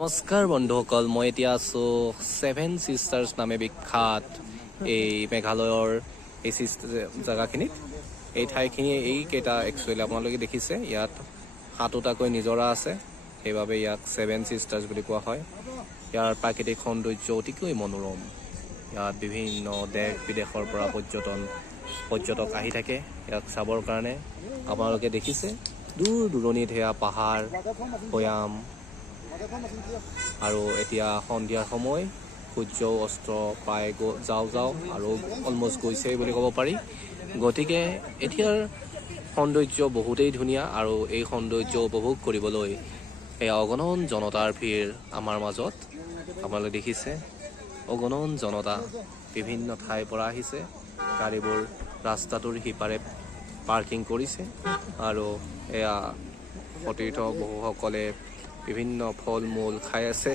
নমস্কাৰ বন্ধুসকল, মই এতিয়া আছোঁ ছেভেন ছিষ্টাৰ্ছ নামে বিখ্যাত এই মেঘালয়ৰ এই জেগাখিনিত। এই ঠাইখিনি এইকেইটা একচুৱেলি আপোনালোকে দেখিছে, ইয়াত 7টাকৈ নিজৰা আছে, সেইবাবে ইয়াক ছেভেন ছিষ্টাৰ্ছ বুলি কোৱা হয়। ইয়াৰ প্ৰাকৃতিক সৌন্দৰ্য অতিকৈ মনোৰম। ইয়াত বিভিন্ন দেশ বিদেশৰ পৰা পৰ্যটক আহি থাকে ইয়াক চাবৰ কাৰণে। আপোনালোকে দেখিছে দূৰ দূৰণিত সেয়া পাহাৰ, ভৈয়াম, আৰু এতিয়া সন্ধিয়াৰ সময়, সূৰ্য অস্ত প্ৰায় যাওঁ আৰু অলমষ্ট গৈছে বুলি ক'ব পাৰি। গতিকে এতিয়াৰ সৌন্দৰ্য বহুতেই ধুনীয়া আৰু এই সৌন্দৰ্য উপভোগ কৰিবলৈ এয়া অগণন জনতাৰ ভিৰ আমাৰ মাজত। আপোনালোকে দেখিছে অগণন জনতা বিভিন্ন ঠাইৰ পৰা আহিছে। গাড়ীবোৰ ৰাস্তাটোৰ সিপাৰে পাৰ্কিং কৰিছে আৰু এয়া সতীৰ্থ বহুসকলে বিভিন্ন ফল মূল খাই আছে।